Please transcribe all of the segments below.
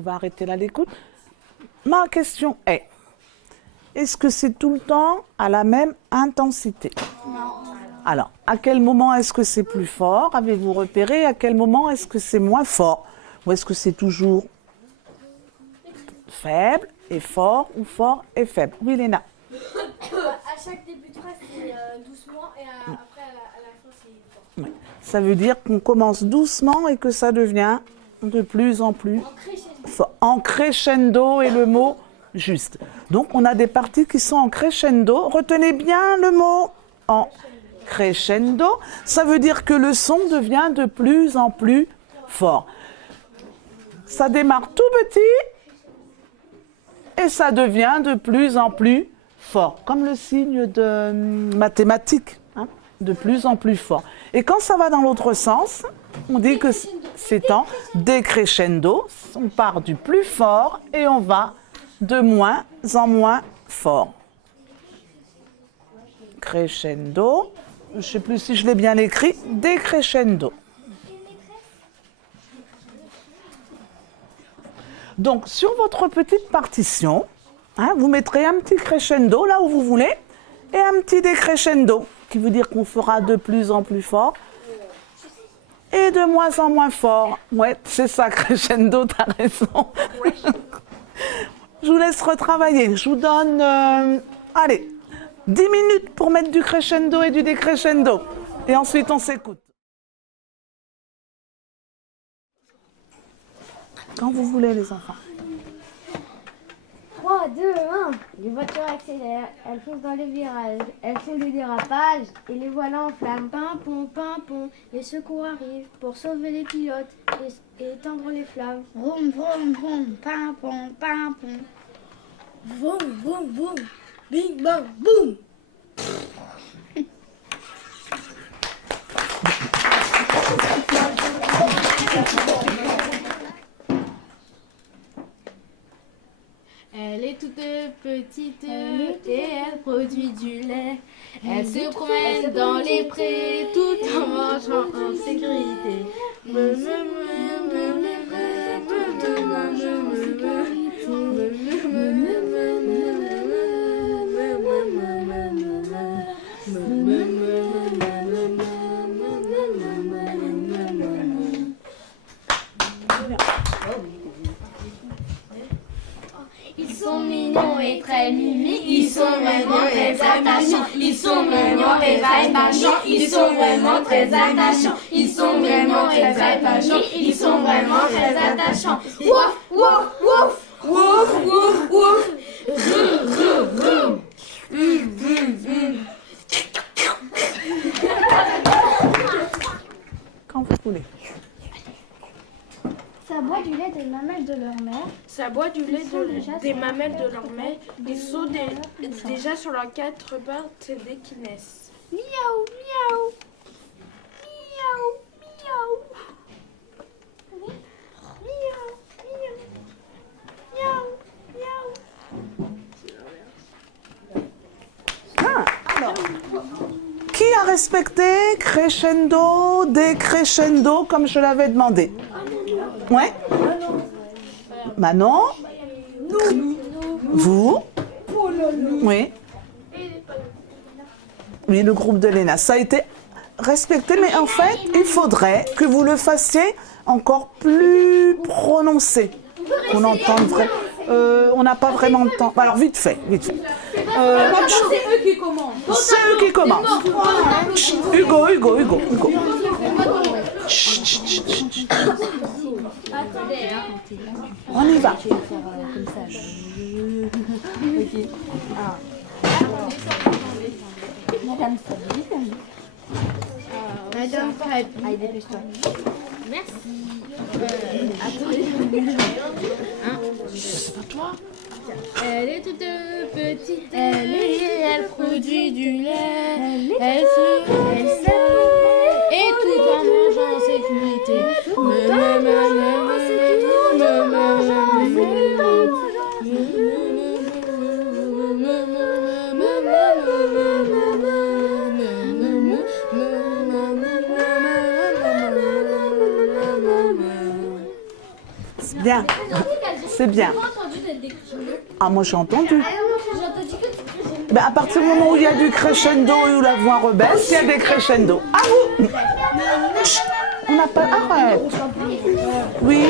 on va arrêter là l'écoute. Ma question est-ce que c'est tout le temps à la même intensité? Non. Alors, à quel moment est-ce que c'est plus fort? Avez-vous repéré? À quel moment est-ce que c'est moins fort? Ou est-ce que c'est toujours faible et fort ou fort et faible? Oui, Léna. À chaque début de phrase, c'est doucement et après, à la fin, c'est fort. Oui. Ça veut dire qu'on commence doucement et que ça devient de plus en plus fort. En crescendo est le mot juste. Donc, on a des parties qui sont en crescendo. Retenez bien le mot en crescendo. Ça veut dire que le son devient de plus en plus fort. Ça démarre tout petit et ça devient de plus en plus fort. Comme le signe de mathématiques, hein, de plus en plus fort. Et quand ça va dans l'autre sens, on dit que c'est en décrescendo. On part du plus fort et on va de moins en moins fort. Crescendo. Je ne sais plus si je l'ai bien écrit. Décrescendo. Donc, sur votre petite partition, hein, vous mettrez un petit crescendo là où vous voulez et un petit décrescendo, qui veut dire qu'on fera de plus en plus fort et de moins en moins fort. Ouais, c'est ça, crescendo, t'as raison. Je vous laisse retravailler. Je vous donne, allez, 10 minutes pour mettre du crescendo et du décrescendo. Et ensuite, on s'écoute. Quand vous voulez, les enfants. 3, 2, 1. Les voitures accélèrent, elles foncent dans les virages, elles font des dérapages et les voilà en flammes. Pimpon, les secours arrivent pour sauver les pilotes et éteindre les flammes. Vroom, vroom, vroom, pimpon, pimpon. Vroom, vroom, vroom, bing, bang, boum. Elle est toute petite et elle produit du lait. Elle se promène dans les prés tout en mangeant en sécurité. Ils sont mignons et très mimi, ils sont vraiment très attachants. Ils sont mignons et très attachants, ils sont vraiment très attachants. Ils sont mignons et très attachants, ils sont vraiment très attachants. Wouf, wouf, wouf, wouf, wouf, wouf. Quand vous voulez. Ça boit du lait des mamelles de leur mère. Ça boit du lait des mamelles de leur mère. Ils sont déjà sur leurs 4 pattes dès qu'ils naissent. Miaou, miaou. Miaou, miaou. Miaou, miaou. Miaou, miaou. Ah, alors. Qui a respecté crescendo, décrescendo comme je l'avais demandé? Ouais? Manon? Vous? Oui? Oui, le groupe de Léna. Ça a été respecté, mais en fait, il faudrait que vous le fassiez encore plus prononcé. Qu'on entende vraiment. On n'a pas vraiment de temps. Alors, vite fait, vite fait. C'est eux qui commandent. C'est eux qui commencent. Hugo. On y va. Madame Fabi. Allez, dépêche-toi. Merci. C'est pas toi. Elle est toute petite, elle produit du lait, elle et tout en mangeant en sécurité. Bien. c'est bien. entendu des crescendo. Ah, moi j'ai entendu. J'ai entendu que tu crescendo. Ben, à partir du moment où il y a du crescendo et où la voix rebaisse, il y a des crescendo. À vous. Chut, on n'a pas... Arrête. Oui.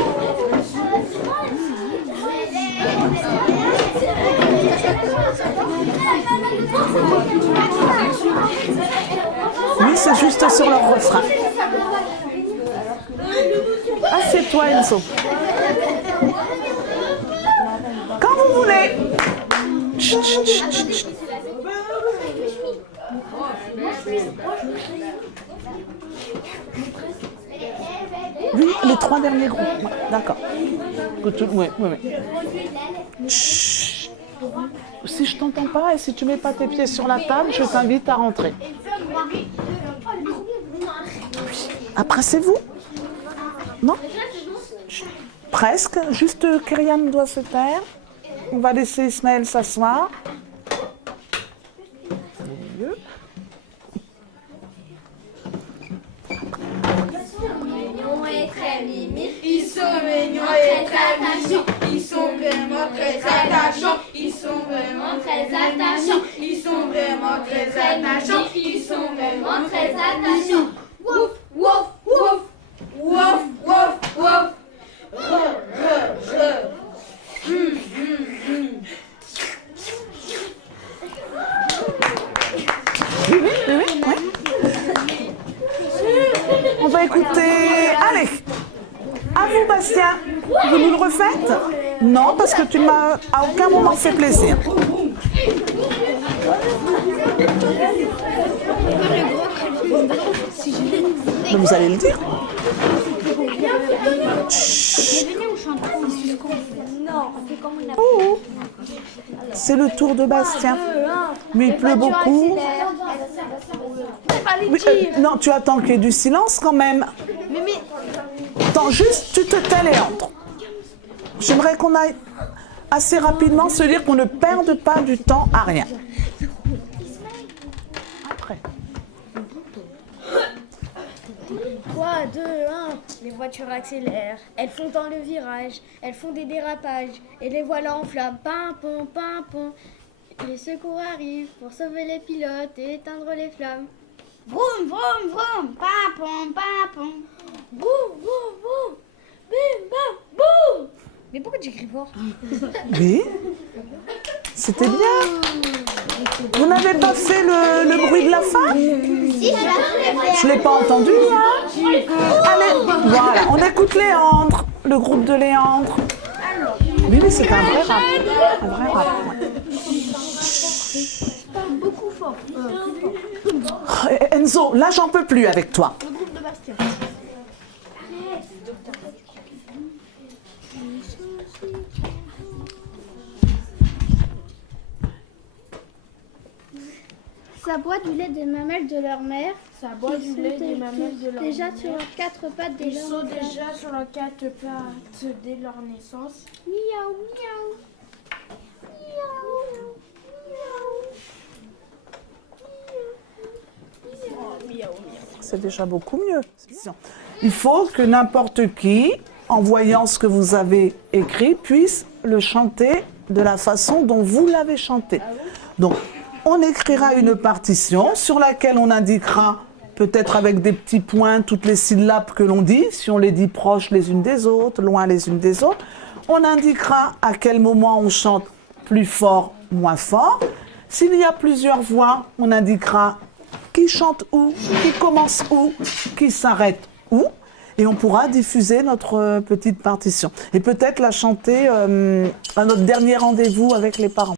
Oui, c'est juste sur leur refrain. Assieds-toi, Enzo. Quand vous voulez. Chut, chut, chut, chut, chut. Oui, les 3 derniers groupes. Ouais, d'accord. Oui, oui, oui. Chut. Si je t'entends pas et si tu mets pas tes pieds sur la table, je t'invite à rentrer. Après, c'est vous? Non? Chut. Presque. Juste Kyrian doit se taire. On va laisser Ismaël s'asseoir. Ils sont mignons et très attachants. Ils sont vraiment très attachants. Ils sont vraiment très attachants. Ils sont vraiment très attachants. Ils sont vraiment très attachants. Wouf, wouf, wouf. Wouf, wouf, wouf. On va écouter. Allez. À vous, Bastien. Vous nous le refaites? Non, parce que tu m'as à aucun moment fait plaisir. Mais vous allez le dire. Chut. Oh. C'est le tour de Bastien. Mais il pleut beaucoup. Oui, non, tu attends qu'il y ait du silence quand même. Attends, juste, tu te tais, Léandre. J'aimerais qu'on aille assez rapidement se dire qu'on ne perde pas du temps à rien. Après. 3, 2, 1. Les voitures accélèrent. Elles font dans le virage. Elles font des dérapages. Et les voilà en flammes. Pimpon, pimpon. Les secours arrivent pour sauver les pilotes et éteindre les flammes. Vroom, vroom, vroom. Papon, papon. Boum, boum, boum. Bim, bam, boum. Mais pourquoi tu écris fort? Oui. C'était bien. Vous n'avez pas fait le bruit de la fin? Je ne l'ai pas entendu, hein? Allez, voilà, on écoute Léandre, le groupe de Léandre. Oui, mais c'est un vrai rap. Un vrai rap, ouais. Beaucoup fort. Enzo, là, j'en peux plus avec toi. Le groupe de Bastien. Ça boit du lait des mamelles de leur mère. Ça boit du lait des mamelles de leur Déjà mère. sur leurs 4 pattes dès Ils leur sont naissance. déjà sur leurs 4 pattes dès leur naissance. Miaou, miaou. Miaou. C'est déjà beaucoup mieux. Il faut que n'importe qui, en voyant ce que vous avez écrit, puisse le chanter de la façon dont vous l'avez chanté. Donc, on écrira une partition sur laquelle on indiquera, peut-être avec des petits points, toutes les syllabes que l'on dit, si on les dit proches les unes des autres, loin les unes des autres. On indiquera à quel moment on chante plus fort, moins fort. S'il y a plusieurs voix, on indiquera qui chante où, qui commence où, qui s'arrête où. Et on pourra diffuser notre petite partition. Et peut-être la chanter à notre dernier rendez-vous avec les parents.